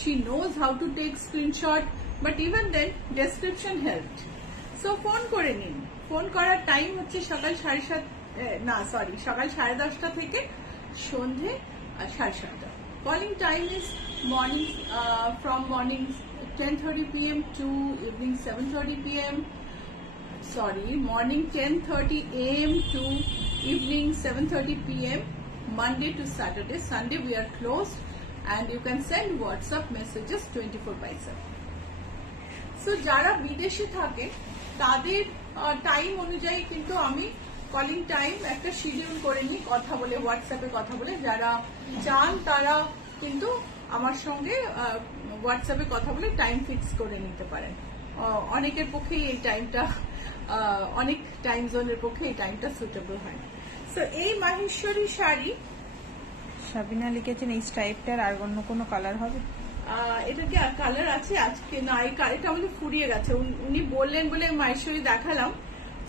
She knows how to take screenshot, but even then description helped. So phone করে নিন। ফোন করার টাইম হচ্ছে সকাল 10:30 থেকে সন্ধে 7:30। Calling time is morning from morning 10:30 p.m. to evening 7:30 p.m. morning 10:30 a.m. to evening 7:30 p.m. Monday to Saturday. Sunday we are closed, and you can send WhatsApp messages 24/7. So যারা বিদেশে থাকে তাদের time অনুযায়ী কিন্তু আমি কলিং টাইম একটা schedule করে নিই, কথা বলে, হোয়াটসঅ্যাপে কথা বলে। যারা চান তারা কিন্তু আমার সঙ্গে হোয়াটসঅ্যাপে কথা বলে টাইম ফিক্স করে নিতে পারেন। অনেকের পক্ষেই এই টাইমটা, অনেক টাইম জোনের পক্ষে এই টাইমটা সুটেবল হয়। সো এই মাহেশ্বরী শাড়ি, সাবিনা লিখেছেন এই স্ট্রাইপটার আর অন্য কোনো কালার হবে? এটা কি কালার আছে আজকে? না, এটা আমাদের ফুরিয়ে গেছে। উনি বললেন বলে মাহেশ্বরী দেখালাম।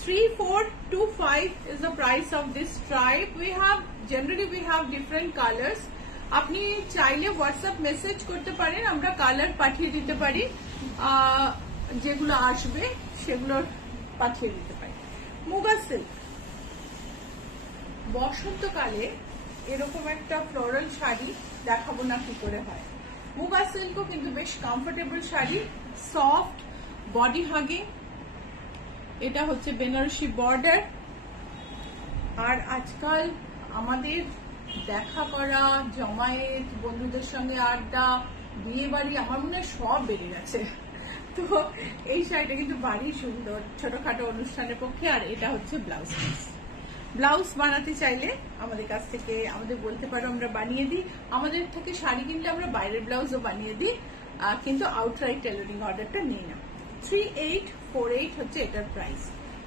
3425 is the price of this stripe. Generally we have different colors. আপনি চাইলে হোয়াটসঅ্যাপ মেসেজ করতে পারেন, আমরা কালার পাঠিয়ে দিতে পারি, যেগুলো আসবে সেগুলো পাঠিয়ে দিতে পারি। মুগা সিল্ক, বসন্তকালে এরকম একটা ফ্লোরাল শাড়ি দেখাবো না কি করে হয়। মুগা সিল্কও কিন্তু বেশ comfortable sari, soft, body hugging. এটা হচ্ছে বেনারসি বর্ডার। আর আজকাল আমাদের দেখা করা, জমায়েত, বন্ধুদের সঙ্গে আড্ডা, বিয়ে বাড়ি, আমার মনে হয় সব বেড়ে গেছে। তো এই শাড়িটা কিন্তু ভারী সুন্দর ছোটখাটো অনুষ্ঠানের পক্ষে। আর এটা হচ্ছে ব্লাউজ পিস। ব্লাউজ বানাতে চাইলে আমাদের কাছ থেকে আমাদের বলতে পারো, আমরা বানিয়ে দিই। আমাদের থেকে শাড়ি কিনলে আমরা বাইরের ব্লাউজও বানিয়ে দিই, কিন্তু আউটরাইট টেলারিং অর্ডারটা নিই না। 3848 হচ্ছে এটার প্রাইস।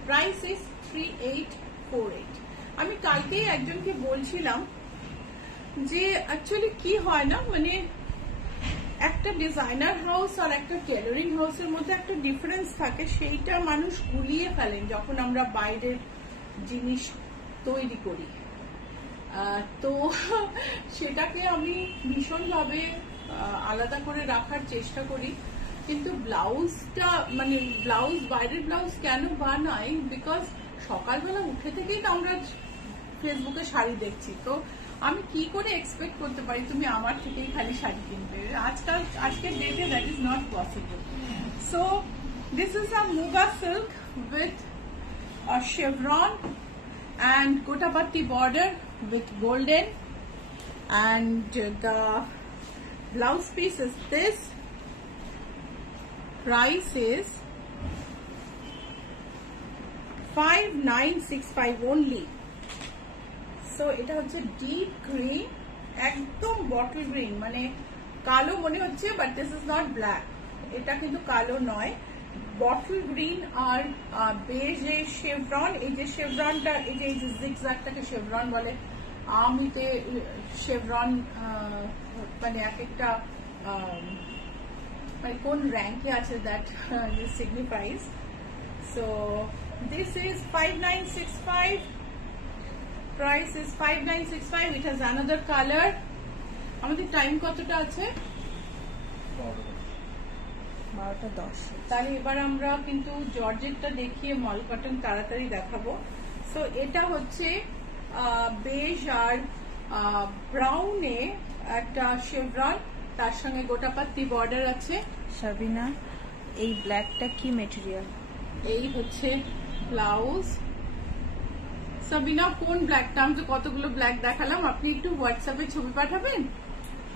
Price is 3848। আমি কালকেই একজনকে বলছিলাম যে অ্যাকচুয়ালি কি হয় না, মানে একটা ডিজাইনার হাউস আর একটা টেলারিং হাউসের মধ্যে একটা ডিফারেন্স থাকে, সেইটা মানুষ গুলিয়ে ফেলেন যখন আমরা বাইরের জিনিস তৈরি করি। তো সেটাকে আমি ভীষণভাবে আলাদা করে রাখার চেষ্টা করি। কিন্তু ব্লাউজটা, মানে ব্লাউজ, বাইরের ব্লাউজ কেন বানাই? বিকজ সকালবেলা উঠে থেকেই তো আমরা ফেসবুকে শাড়ি দেখছি, তো আমি কি করে এক্সপেক্ট করতে পারি তুমি আমার থেকেই খালি শাড়ি কিনবে? আজকের ডেটে that is not possible. So this is a muga silk with a chevron and gotapatti border with golden, and the blouse piece is this. Price is 5965 only. So এটা হচ্ছে ডিপ গ্রিন, একদম বটল গ্রিন, মানে কালো মনে হচ্ছে, but this is not black. এটা কিন্তু কালো নয়, বটল গ্রিন। আর বেজ এই শেভরন, এই যে শেভরনটা, এই যে জিগজ্যাগটাকে শেভরন বলে। আমিতে শেভরন মানে এক একটা মানে কোন র্যাঙ্কে আছে that signifies. So this is 5965। Price is 5965. It has another color. আমাদের টাইম কতটা আছে? 12:10। তাহলে এবার আমরা কিন্তু জর্জেটটা দেখিয়ে মল কটন তাড়াতাড়ি দেখাবো। সো এটা হচ্ছে বেজ আর ব্রাউনে একটা শেভরন, তার সঙ্গে গোটাপাত্তি বর্ডার আছে। সাবিনা, এই ব্ল্যাকটা কি মেটেরিয়াল? এই হচ্ছে ব্লাউজ। সাবিনা, কোন ব্ল্যাকটা? আমি তো কতগুলো ব্ল্যাক দেখালাম, আপনি একটু হোয়াটসঅ্যাপে ছবি পাঠাবেন।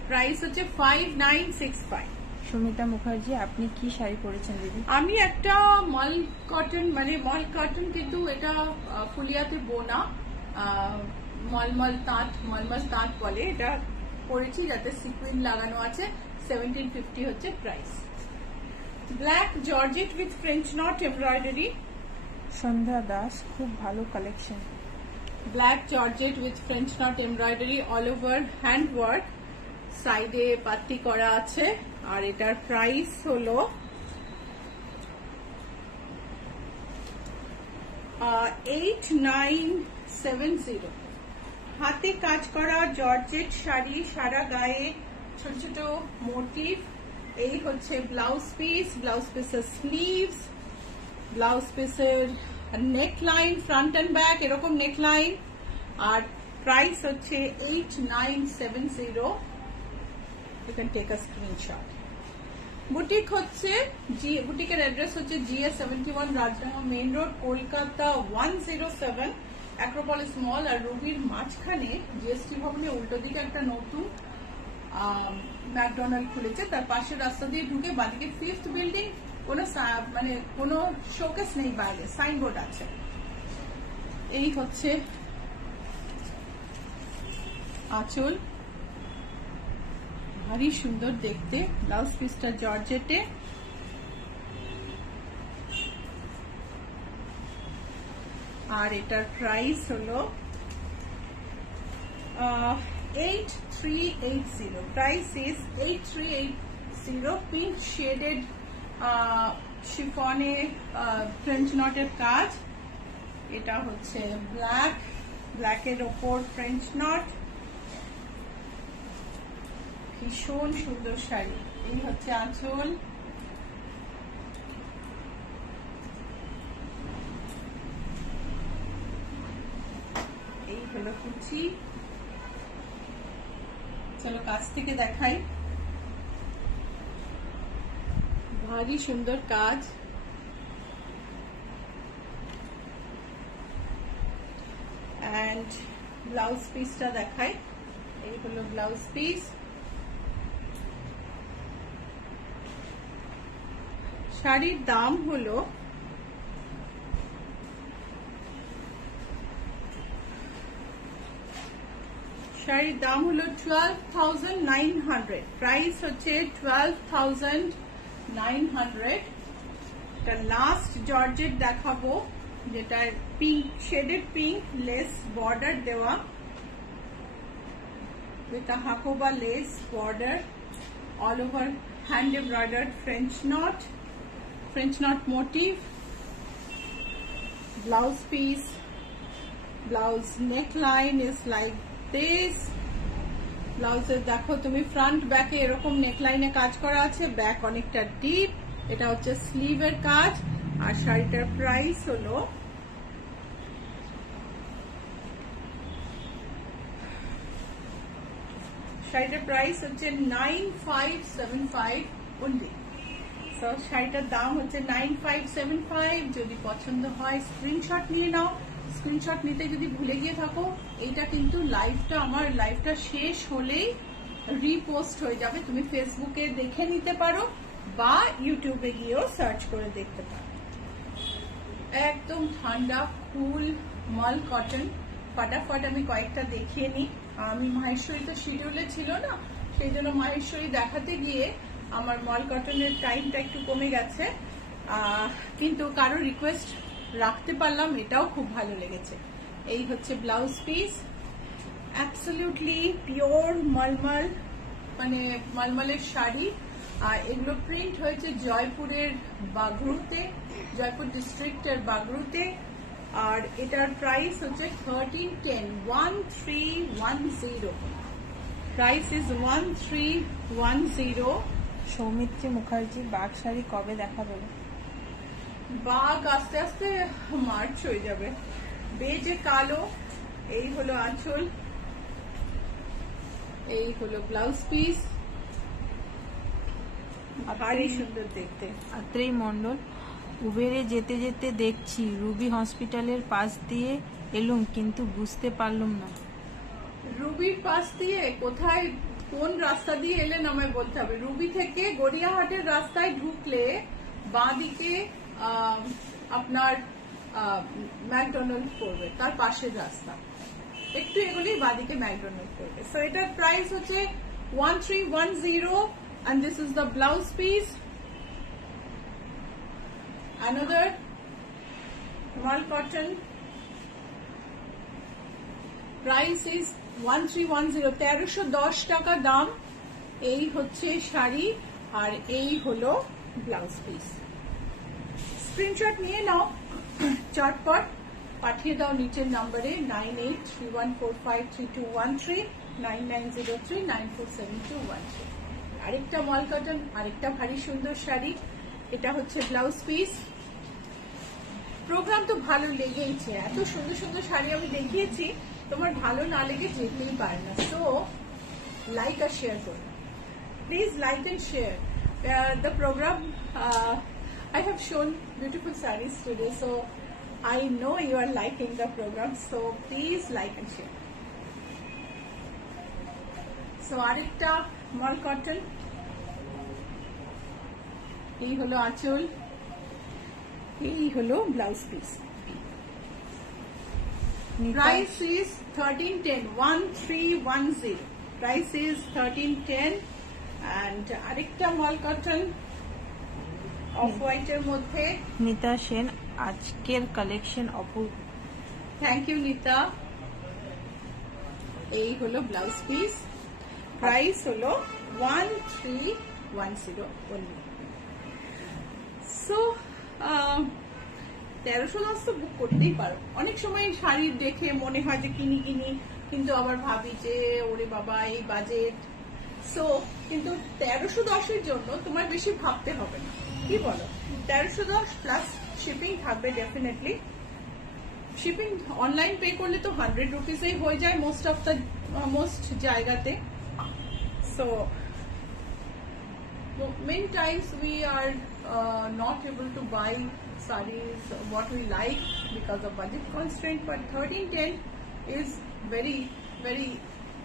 প্রাইস হচ্ছে 5965। সুমিতা মুখার্জি, আপনি কি শাড়ি পরেছেন দিদি? আমি একটা মল কটন, মানে মল কটন কিন্তু এটা ফুলিয়াতে বোনা, মলমল তাঁত বলে, এটা পরেছি, যাতে সিকুইন লাগানো আছে। 1750 হচ্ছে price. Black georgette with French knot embroidery. Sandhya Das, খুব ভালো collection. Black georgette with French knot embroidery, all over hand work, সাইডে পাত্তি করা আছে। আর এটার প্রাইস হলো 8970। হাতে কাজ করা জর্জেট শাড়ি, সারা গায়ে ছোট ছোট মোটিভ। এই হচ্ছে ব্লাউজ পিস, ব্লাউজ পিসের স্লিভস, ব্লাউজ পিসের নেক লাইন, ফ্রন্ট এন্ড ব্যাক এরকম নেক লাইন। আর প্রাইস হচ্ছে 8970। You can take a screenshot. Boutique হচ্ছে বুটিকের অ্যাড্রেস হচ্ছে GS71 Rajdanga main road, Kolkata 107, Acropolis mall আর রুবির মাঝখানে GST ভবনের উল্টো দিকে একটা নতুন ম্যাকডোনাল্ড খুলেছে। তার পাশের রাস্তা দিয়ে ঢুকে বাদিকে 5th বিল্ডিং, কোনো শোকেস নেই, বাইরে সাইনবোর্ড আছে। এই হচ্ছে আঁচল, ভারী সুন্দর দেখতে, ব্লাউজ পিসটা জর্জেটে, আর এটার প্রাইস হলো 8380। Price is 8380। পিঙ্ক শেডেড শিফনে ফ্রেঞ্চ নটের কাজ। এটা হচ্ছে ব্ল্যাকের ওপর ফ্রেঞ্চ নট, ভীষণ সুন্দর শাড়ি। এই হচ্ছে আঁচল, এই হলো কুচি। চলো কাছ থেকে দেখাই, ভারী সুন্দর কাজ। এন্ড ব্লাউজ পিসটা দেখাই, এই হলো ব্লাউজ পিস। শাড়ির দাম হলো শাড়ির দাম হলো 12,900। প্রাইস হচ্ছে 12,900। লাস্ট জর্জেট দেখাবো, যেটা pink shaded pink, lace border দেওয়া, যেটা Hakoba lace border, all over hand embroidered French knot motif, blouse piece, blouse neckline is like this. ব্লাউজের দেখো তুমি ফ্রন্ট ব্যাকে এরকম নেকলাইনে কাজ করা আছে, ব্যাক অনেকটা ডিপ। এটা হচ্ছে স্লিভের কাজ। আর শাড়িটার প্রাইস হলো শাড়িটার প্রাইস হচ্ছে 9575 অনলি। তো শাড়িটার দাম হচ্ছে 9575। যদি পছন্দ হয় স্ক্রিনশট নিয়ে নাও। স্ক্রিনশট নিতে যদি ভুলে গিয়ে থাকো, এইটা কিন্তু আমার লাইভটা শেষ হলেই রিপোস্ট হয়ে যাবে। তুমি ফেসবুকে দেখে নিতে পারো বা ইউটিউবে গিয়েও সার্চ করে দেখতে পারো। একদম ঠান্ডা কুল মাল কটন। ফটাফট আমি কয়েকটা দেখিয়ে নিই। আমি মাহেশ্বরী তো শিডিউলে ছিল না, সেই জন্য মাহেশ্বরী দেখাতে গিয়ে আমার মল কটনের টাইমটা একটু কমে গেছে, কিন্তু কারো রিকোয়েস্ট রাখতে পারলাম, এটাও খুব ভালো লেগেছে। এই হচ্ছে ব্লাউজ পিস, অ্যাবসলিউটলি পিওর মলমল, মলমলের শাড়ি। আর এগুলো প্রিন্ট হয়েছে জয়পুরের বাগরুতে, জয়পুর ডিস্ট্রিক্টের বাগরুতে। আর এটার প্রাইস হচ্ছে 1310। Price is 1310। সৌমিত্রী মুখার্জি, বাঘ শাড়ি কবে দেখা দেবে? বাঘ আস্তে আস্তে মার্চ হয়ে যাবে। বেজে কালো। এই হলো আঁচল, এই হলো ব্লাউজ পিস, ভারী সুন্দর দেখতে। আত্রেই মন্ডল, উবেরে যেতে যেতে দেখছি রুবি হসপিটালের পাশ দিয়ে এলুম, কিন্তু বুঝতে পারলাম না। রুবির পাশ দিয়ে কোথায়, কোন রাস্তা দিয়ে এলেন আমায় বলতে হবে। রুবি থেকে গড়িয়াহাটের রাস্তায় ঢুকলে বাঁদিকে আপনার ম্যাকডোনাল্ড পড়বে, তার পাশের রাস্তা একটু এগুলি বাঁদিকে ম্যাকডোনাল্ড পড়বে। সো এটার প্রাইস হচ্ছে 1310 and this is the blouse piece. Another mal cotton, price is 1310, 1310 টাকা দাম। এই হচ্ছে শাড়ি আর এই হলো ব্লাউজ পিস। স্ক্রিনশট নিয়ে নাও, চটপট পাঠিয়ে দাও নিচের নম্বরে 9831453213, 9903947213। আরেকটা মল কটন, আরেকটা ভারী সুন্দর শাড়ি। এটা হচ্ছে ব্লাউজ পিস। প্রোগ্রাম তো ভালো লেগেইছে, এত সুন্দর সুন্দর শাড়ি আমি দেখিয়েছি, তোমার ভালো না লেগে যেতেই পারে না। তো লাইক আর শেয়ার করো please, like and share. the program, I have shown beautiful sarees today, so I know you are liking the program, so please like and share. So arekta mall cotton, এই হলো আঁচল, এই হলো blouse piece. Price is 1310, 1310. Price is 1310, and arekta mall cotton off white এর মধ্যে। নিতা সেন, আজকের collection Apurba. Thank you নিতা। এই হলো ব্লাউজ পিস। প্রাইস হলো 1310 only. সো 1310 তো বুক করতেই পারো। অনেক সময় শাড়ি দেখে মনে হয় যে কিনি কিন্তু আবার ভাবি যে ওরে বাবা এই বাজেট। সো কিন্তু 1310 এর জন্য তোমার বেশি ভাবতে হবে না, কি বলো? 1310 প্লাস শিপিং থাকবে ডেফিনেটলি। শিপিং অনলাইন পে করলে তো 100 রুপিসেই হয়ে যায় মোস্ট জায়গাতে। So many times we are not able to buy sarees what we like because of budget constraint, but 1310 is very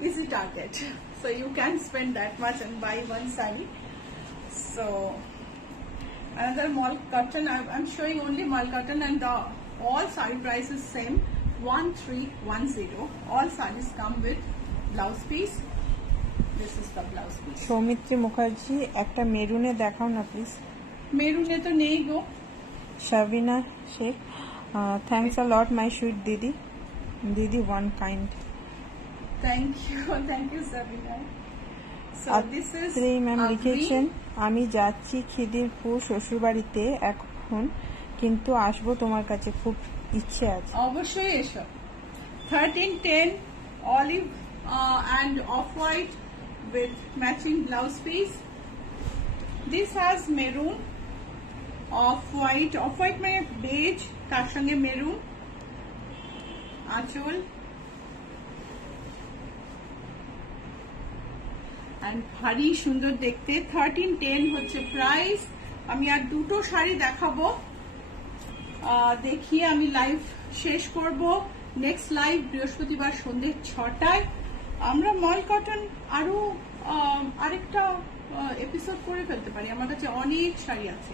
easy target. So you can spend that much and buy one saree. So another mall cotton, I'm showing only mall cotton, and all saree prices same, 1310. All sarees come with blouse piece. This is the blouse piece. Soumitri Mukherjee, একটা মেরুনে দেখাও না please. মেরুনে তো নেই গো। Shabina Sheikh, thanks a lot my sweet দিদি one kind. Thank you Sabina. So this is ma'am লিখেছেন, আমি যাচ্ছি খিদিরপুর শ্বশুরবাড়িতে এখন, কিন্তু আসবো তোমার কাছে, খুব ইচ্ছে আছে। অবশ্যই এসো। 1310 olive and off white with matching blouse piece. This has maroon, off white মানে beige, তার সঙ্গে মেরুন। আঁচল and ভারী সুন্দর দেখতে। 1310 হচ্ছে প্রাইস। আমি আর দুটো শাড়ি দেখাবো, দেখিয়ে আমি লাইভ শেষ করব। নেক্সট লাইভ বৃহস্পতিবার সন্ধ্যে 6টায়। আমরা মল কটন আরো আরেকটা এপিসোড করে ফেলতে পারি, আমার কাছে অনেক শাড়ি আছে।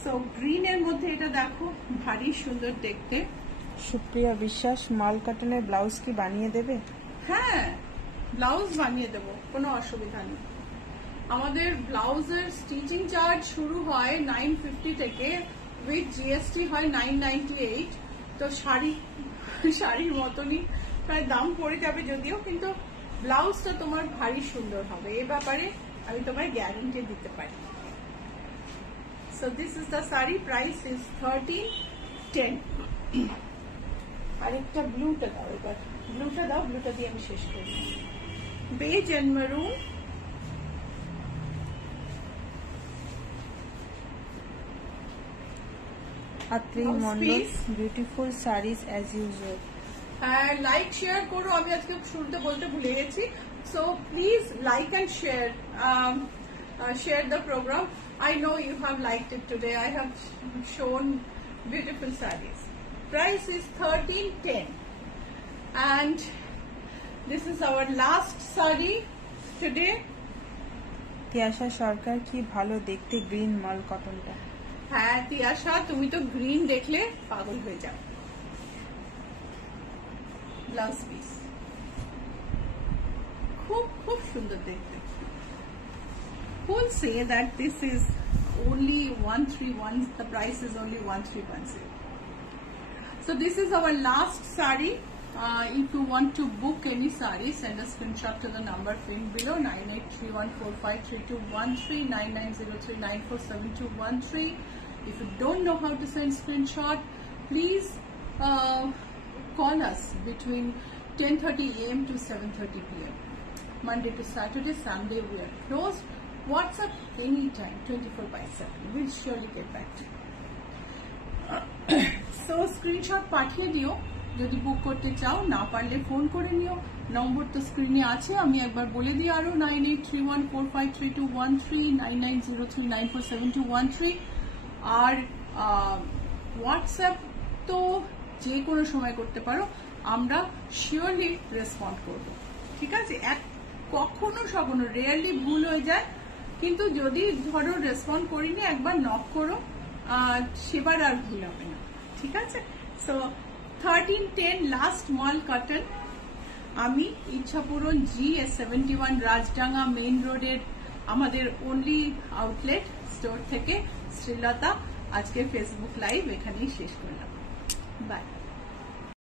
সো গ্রিন এর মধ্যে এটা দেখো, ভারী সুন্দর দেখতে। সুপ্রিয়া বিশ্বাস, মাল কটনের ব্লাউজ কি বানিয়ে দেবে? হ্যাঁ, ব্লাউজ বানিয়ে দেবো, কোনো অসুবিধা নেই। আমাদের ব্লাউজের স্টিচিং চার্জ শুরু হয় 950 থেকে, উইথ জিএসটি হয় 998। তো শাড়ির মতনই প্রায় দাম পড়ে যাবে যদিও, কিন্তু ব্লাউজটা তোমার ভারী সুন্দর হবে, এ ব্যাপারে আমি তোমায় গ্যারান্টি দিতে পারি। So this is the sari, price is 1310। আরেকটা ব্লুটা দাও, এবার ব্লুটা দাও, ব্লুটা দিয়ে আমি শেষ করি। Beige and maroon, Atri Mondal, beautiful saris as usual. Like share করো, আমি আজকে শুরুতে বলতে ভুলে গেছি। So please like and share the program. I know you have liked it today. I have shown beautiful sarees. Price is 1310, and this is our last saree today. Tiyasha Sarkar, কি ভালো দেখতে গ্রিন মল কটনটা। হ্যাঁ তিয়াশা, তুমি তো গ্রিন দেখলে পাগল হয়ে যাও। ব্লাউজ পিস খুব সুন্দর দেখতে। Who will say that this is only 131? The price is only 1310. So this is our last saree. If you want to book any saree, send a screenshot to the number pinned below, 9831453213, 9903947213. If you don't know how to send screenshot, please call us between 10:30 a.m. to 7:30 p.m. Monday to Saturday, Sunday we are closed. WhatsApp anytime, 24/7. We'll surely get back to you. So screenshot পাঠিয়ে দিও যদি বুক করতে চাও, না পারলে phone করে নিও। নম্বর তো স্ক্রিনে আছে, আমি একবার বলে দিই আরো 9831453213, 9903947213। আর হোয়াটসঅ্যাপ তো যে কোনো সময় করতে পারো, আমরা শিওরলি রেসপন্ড করব। ঠিক আছে, কখনো সখনো রেয়ারলি ভুল হয়ে যায়, কিন্তু যদি ধরো রেসপন্ড করিনি একবার নক করো, সেবার আর ভুল হবে না। ঠিক আছে, সো 1310 লাস্ট মল কটন। আমি ইচ্ছাপুরন GS71 রাজডাঙ্গা মেইন রোডের আমাদের অনলি আউটলেট স্টোর থেকে শ্রীলতা আজকে ফেসবুক লাইভ এখানেই শেষ করলাম। বাই।